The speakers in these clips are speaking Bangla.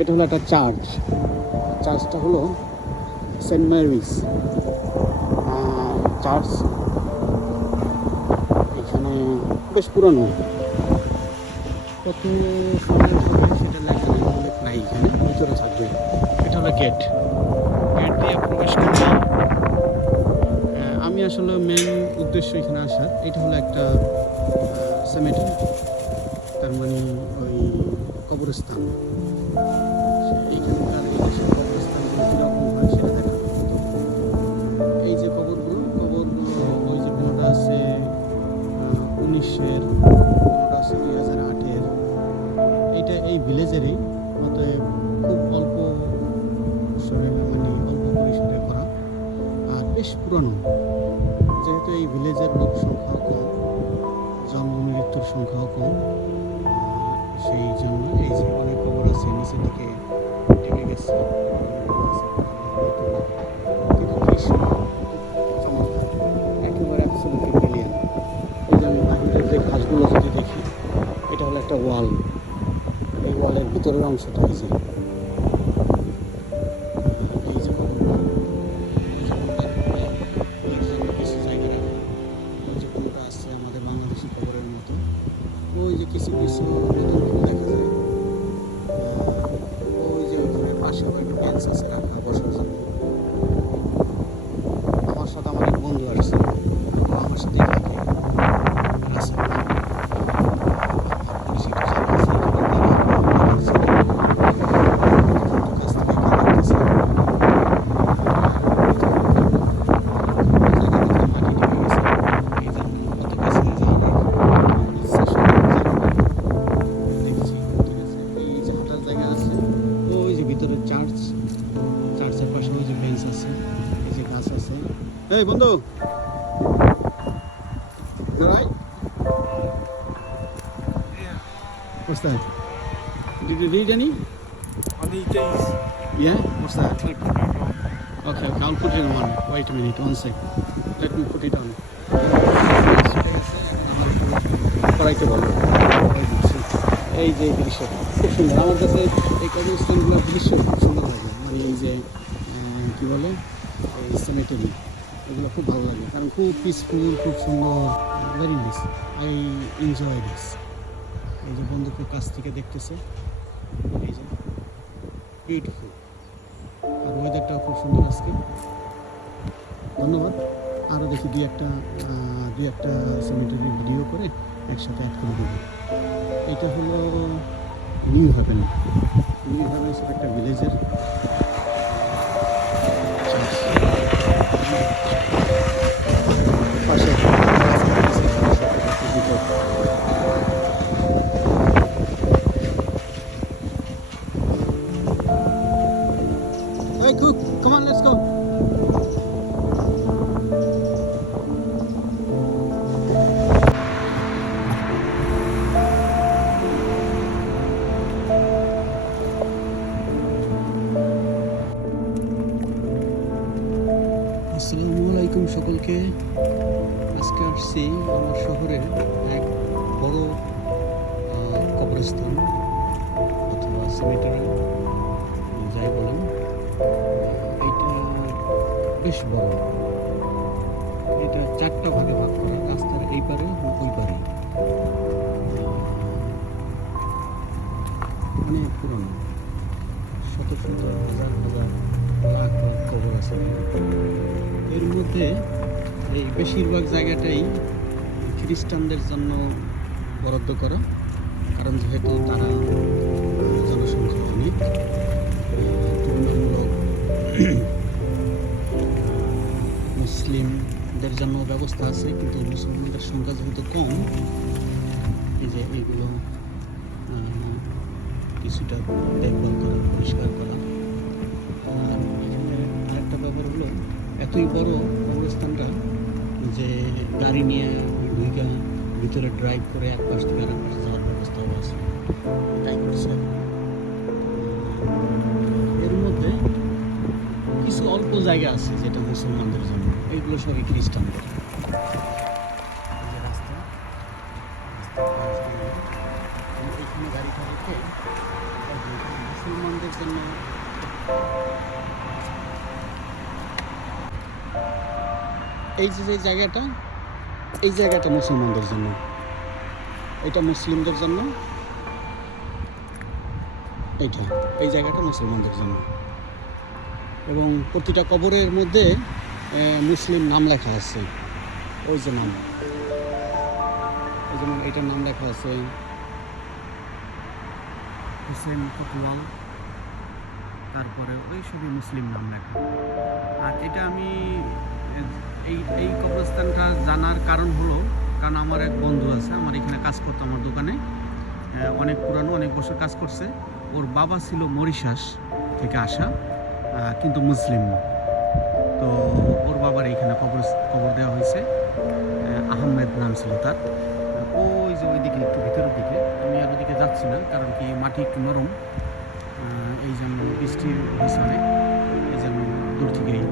এটা হলো একটা চার্চ। চার্চটা হলো সেন্ট মেরিজ চার্চ। এখানে বেশ পুরানো, কত সময় হবে সেটা লেখা নেই, উল্লেখ নাই এখানে, ভিতরে থাকবে। এটা হলো গেট, গেট দিয়ে প্রবেশ করবে। আমি আসলে মেন উদ্দেশ্য এখানে আসার, এটা হলো একটা সেমেটারি, তার মানে ওই কবরস্থান। এইখানকার এই দেশের কবরস্থানগুলো কীরকম হয় সেটা দেখার মতো। এই যে কবরগুলো ওই যে কোনোটা আছে 1900-এর, কোনোটা আছে 2008-এর। এইটা এই ভিলেজেরই, অতএব খুব অল্প মানে অল্প পরিসরে করা আর বেশ পুরনো। যেহেতু এই ভিলেজের লোক সংখ্যাও কম, জন্ম মৃত্যুর সংখ্যাও কম, সেই জন্য এই যে অনেক কবর আছে নিচের দিকে ঢেকে গেছে। চমৎকার, একেবারে অ্যাবসলিউটলি ব্রিলিয়ান্ট। এই যে আমি বাহিরের যে ঘাসগুলো যদি দেখি, এটা হলো একটা ওয়াল। এই ওয়ালের ভিতরের অংশটা এই যে কিছু জায়গা রাখা, ওই যে কোনটা আছে আমাদের বাংলাদেশি খবরের মতো, ওই যে কিছু কিছু নতুন ফুল দেখা যায়। ওই যে ওখানে পাশেও একটা বেঞ্চ আছে রাখা বসার জন্য। আমার সাথে আমার এক বন্ধু আসছে, আমার সাথে থাকে রাসেল। চার্চের পাশে ওই যে বেঞ্চ আছে, এই যে গাছ আছে। এই বন্ধু, you right? Yeah, What's that? Did you read any? I need these. Yeah? What's that? Take it back on. Okay, I'll put it on. Wait a minute, one sec. Let me put it on. করাইতে বলো। এই যে দৃশ্যটা খুব সুন্দর, আমার কাছে এই কবরস্থানগুলোর দৃশ্য খুব সুন্দর লাগে। মানে এই যে কী বলে এই সেমেটারি, এগুলো খুব ভালো লাগে, কারণ খুব পিসফুল, খুব সুন্দর, very nice. I enjoy this. এই যে বন্ধুকে কাছ থেকে দেখতেছে, এই যে বিউটিফুল, আর ওয়েদারটাও খুব সুন্দর আজকে। ধন্যবাদ। আরও দেখি দুই একটা সেমেটারি ভিডিও করে একসাথে অ্যাড করে দেবো। এটা হলো নিউ হ্যাভেন। নিউ হ্যাভেন সেটা একটা ভিলেজের পাশে Hey, Cook, come on, let's go. আসসালামু আলাইকুম সকলকে। আজকে আসছি আমার শহরের এক বড় কবরস্থান অথবা সেমেটারি, যাই বলেন। এইটা বেশ বড়, এটা 4টা ভাগে ভাগ করা, রাস্তার এই পারে ওই পারে। অনেক পুরনো, শত শত হাজার হাজার লাখ লাখ কবর আছে। এর মধ্যে এই বেশিরভাগ জায়গাটাই খ্রিস্টানদের জন্য বরাদ্দ করা, কারণ যেহেতু তারা জনসংখ্যা অনেক, তুলনামূলক মুসলিমদের জন্য ব্যবস্থা আছে, কিন্তু মুসলমানদের সংখ্যা যেহেতু কম, এই যে এইগুলো কিছুটা দেখভাল করা, পরিষ্কার করা। আর এখানে আরেকটা ব্যাপার হলো, এতই বড় কবরস্থানটা যে গাড়ি নিয়ে ঢুইকা ভিতরে ড্রাইভ করে এক পাশ থেকে আরেক পাশে যাওয়ার ব্যবস্থাও আছে, তাই করছে। এর মধ্যে কিছু অল্প জায়গা আছে যেটা মুসলমানদের জন্য, এইগুলো সবই খ্রিস্টানদের। রাস্তা এখানে গাড়িটা রেখে মুসলমানদের মুসলমানদের জন্য এই যে জায়গাটা, এই জায়গাটা মুসলমানদের জন্য, এটা মুসলিমদের জন্য, এইটা, এই জায়গাটা মুসলমানদের জন্য। এবং প্রতিটা কবরের মধ্যে মুসলিম নাম লেখা আছে। ওই যে নাম, এই যেমন এটার নাম লেখা আছে হোসেন কোতওয়াল, তারপরে ওই সবই মুসলিম নাম লেখা। আর এটা আমি এই কবরস্থানটা জানার কারণ হলো, কারণ আমার এক বন্ধু আছে, আমার এখানে কাজ করতো আমার দোকানে, অনেক পুরানো, অনেক বছর কাজ করছে। ওর বাবা ছিল মরিশাস থেকে আসা, কিন্তু মুসলিম না। তো ওর বাবার এইখানে কবর দেওয়া হয়েছে। আহমেদ নাম ছিল তার। ওই যে ওইদিকে একটু ভিতরের দিকে, আমি আর ওদিকে যাচ্ছি না, কারণ কি মাটি একটু নরম, এই জন্য বৃষ্টির হয়েছে অনেক, এই জন্য দূর থেকেই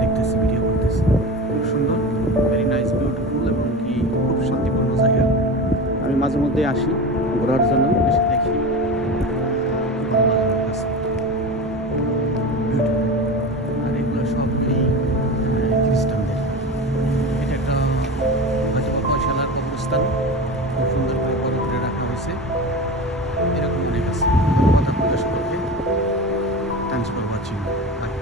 দেখতেছি, ভিডিও করতেছি। খুব সুন্দর, ভেরি নাইস, বিউটিফুল, এবং কি খুব শান্তিপূর্ণ জায়গা। আমি মাঝে মধ্যে আসি ঘোরার জন্য, এসে দেখি, ভালো লাগে আমার কাছে, বিউটিফুল। আর এগুলো সব এই খ্রিস্টানদের। এটা একটা হয়তো বা পয়সালার কবরস্থান, খুব সুন্দর করে করে রাখা হয়েছে। এরকম অনেক আছে। কথা বলে সকলকে থ্যাংকস ফর ওয়াচিং। বাই।